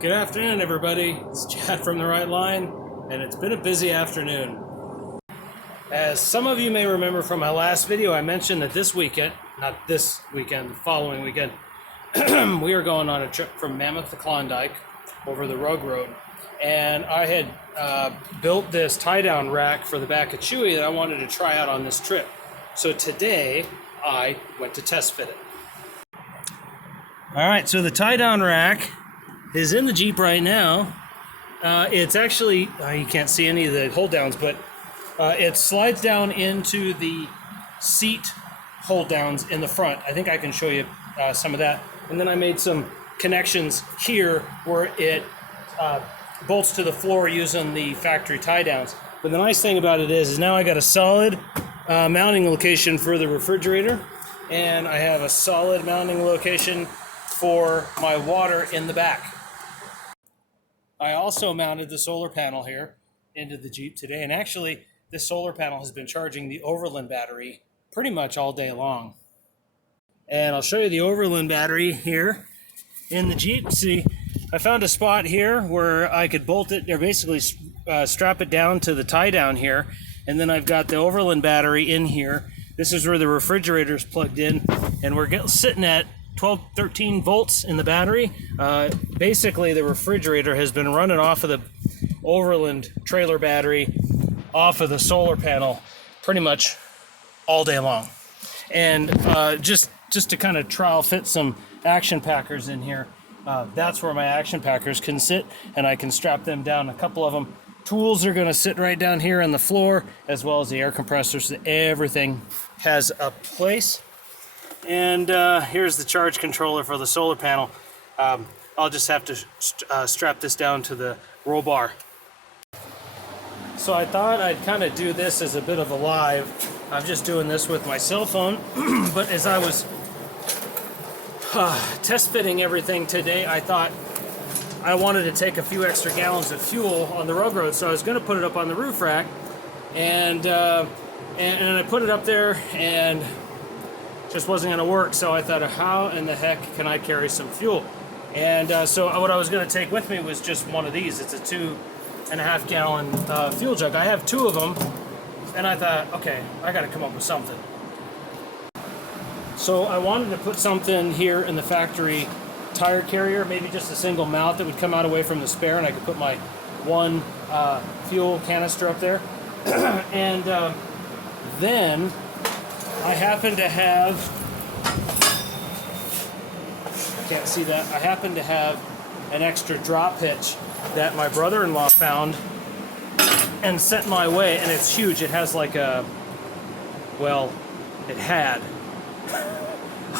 Good afternoon, everybody. It's Chad from The Right Line, and it's been a busy afternoon. As some of you may remember from my last video, I mentioned that this weekend, not this weekend, the following weekend, we are going on a trip from Mammoth to Klondike over the Rug Road. And I had built this tie-down rack for the back of Chewy that I wanted to try out on this trip. So today, I went to test fit it. All right, so the tie-down rack is in the Jeep right now. It's actually, you can't see any of the hold downs, but it slides down into the seat hold downs in the front. I think I can show you some of that. And then I made some connections here where it bolts to the floor using the factory tie downs. But the nice thing about it is now I got a solid mounting location for the refrigerator, and I have a solid mounting location for my water in the back. I also mounted the solar panel here into the Jeep today, and actually this solar panel has been charging the Overland battery pretty much all day long. And I'll show you the Overland battery here in the Jeep. See, I found a spot here where I could bolt it, or basically strap it down to the tie down here, and then I've got the Overland battery in here. This is where the refrigerator is plugged in, and we're sitting at 12, 13 volts in the battery. Basically, the refrigerator has been running off of the Overland trailer battery off of the solar panel pretty much all day long. And just to kind of trial fit some action packers in here, that's where my action packers can sit, and I can strap them down. A couple of them tools are going to sit right down here on the floor, as well as the air compressor, so everything has a place. And here's the charge controller for the solar panel. I'll just have to strap this down to the roll bar. So I thought I'd kind of do this as a bit of a live. I'm just doing this with my cell phone, but as I was test fitting everything today, I thought I wanted to take a few extra gallons of fuel on the Rug Road, so I was going to put it up on the roof rack, and I put it up there, and just wasn't going to work. So I thought, how in the heck can I carry some fuel? And so what I was going to take with me was just one of these. It's a 2.5 gallon fuel jug. I have two of them, and I thought, okay, I got to come up with something. So I wanted to put something here in the factory tire carrier, maybe just a single mount that would come out away from the spare, and I could put my one fuel canister up there. And then I happen to have, I can't see that, I happen to have an extra drop hitch that my brother-in-law found and sent my way, and it's huge. It has like a, well, it had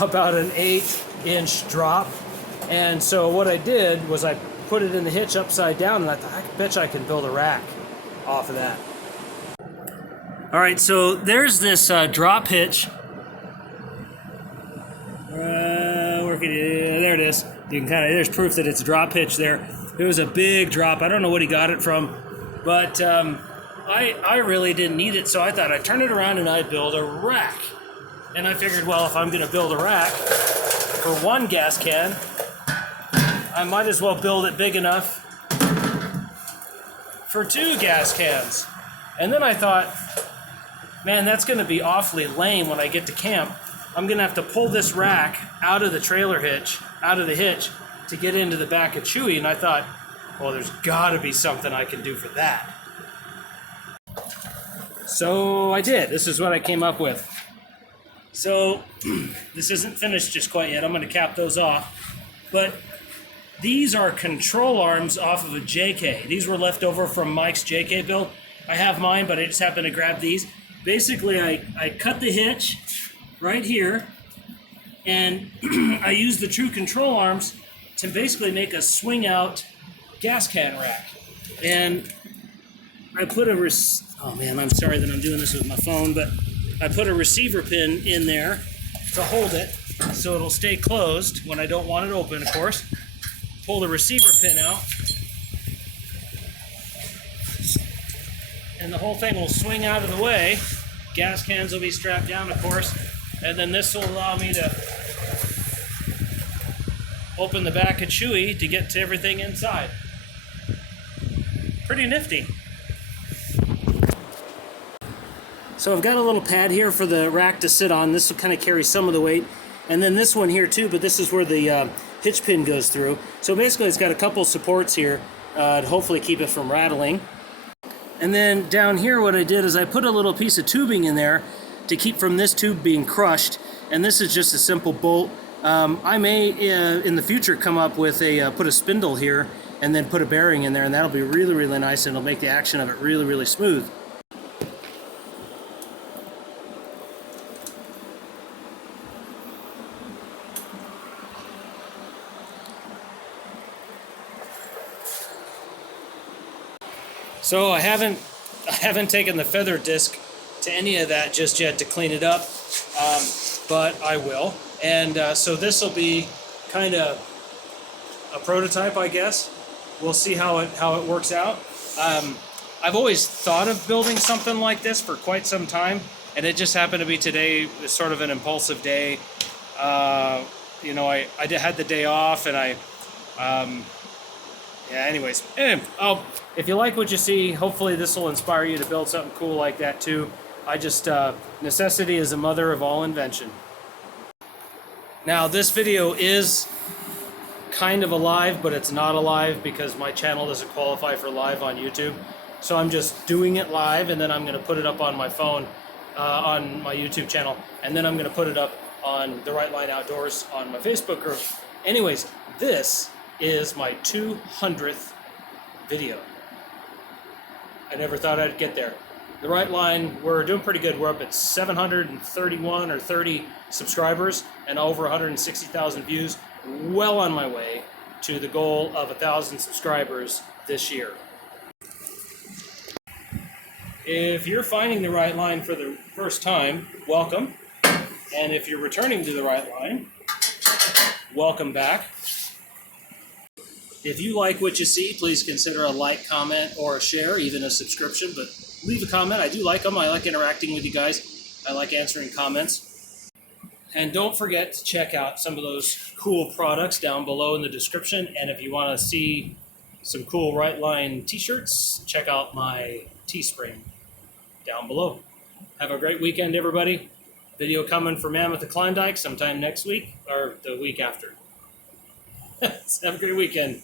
about an 8-inch drop. And so what I did was I put it in the hitch upside down, and I thought, I bet you I can build a rack off of that. All right, so there's this drop hitch. There it is. You can there's proof that it's a drop hitch there. It was a big drop. I don't know what he got it from, but I really didn't need it, so I thought I'd turn it around and I'd build a rack. And I figured, well, if I'm going to build a rack for one gas can, I might as well build it big enough for 2 gas cans. And then I thought, man, that's going to be awfully lame when I get to camp. I'm going to have to pull this rack out of the trailer hitch, out of the hitch, to get into the back of Chewy. And I thought, well, there's got to be something I can do for that. So I did. This is what I came up with. So this isn't finished just quite yet. I'm going to cap those off. But these are control arms off of a JK. These were left over from Mike's JK build. I have mine, but I just happened to grab these. Basically, I cut the hitch right here, and I used the true control arms to basically make a swing out gas can rack. And I put oh man, I'm sorry that I'm doing this with my phone, but I put a receiver pin in there to hold it so it'll stay closed when I don't want it open, of course. Pull the receiver pin out, and the whole thing will swing out of the way. Gas cans will be strapped down, of course, and then this will allow me to open the back of Chewy to get to everything inside. Pretty nifty. So I've got a little pad here for the rack to sit on. This will kind of carry some of the weight. And then this one here too, but this is where the hitch pin goes through. So basically it's got a couple supports here to hopefully keep it from rattling. And then down here what I did is I put a little piece of tubing in there to keep from this tube being crushed. And this is just a simple bolt. I may in the future come up with put a spindle here and then put a bearing in there, and that'll be really, really nice, and it'll make the action of it really, really smooth. So I haven't taken the feather disc to any of that just yet to clean it up, but I will. And so this will be kind of a prototype, I guess. We'll see how it works out. I've always thought of building something like this for quite some time, and it just happened to be today, sort of an impulsive day. You know, I had the day off, and yeah, anyways. If you like what you see, hopefully this will inspire you to build something cool like that too. Necessity is the mother of all invention. Now this video is kind of alive, but it's not alive because my channel doesn't qualify for live on YouTube. So I'm just doing it live, and then I'm going to put it up on my phone, on my YouTube channel, and then I'm going to put it up on the Right Line Outdoors on my Facebook group. Anyways, this is my 200th video. I never thought I'd get there. The Right Line, we're doing pretty good. We're up at 731 or 30 subscribers and over 160,000 views. Well on my way to the goal of 1,000 subscribers this year. If you're finding the Right Line for the first time, welcome. And if you're returning to the Right Line, welcome back. If you like what you see, please consider a like, comment, or a share, even a subscription. But leave a comment. I do like them. I like interacting with you guys. I like answering comments. And don't forget to check out some of those cool products down below in the description. And if you want to see some cool Right Line t-shirts, check out my Teespring down below. Have a great weekend, everybody. Video coming for Mammoth to Klondike sometime next week or the week after. Have a great weekend.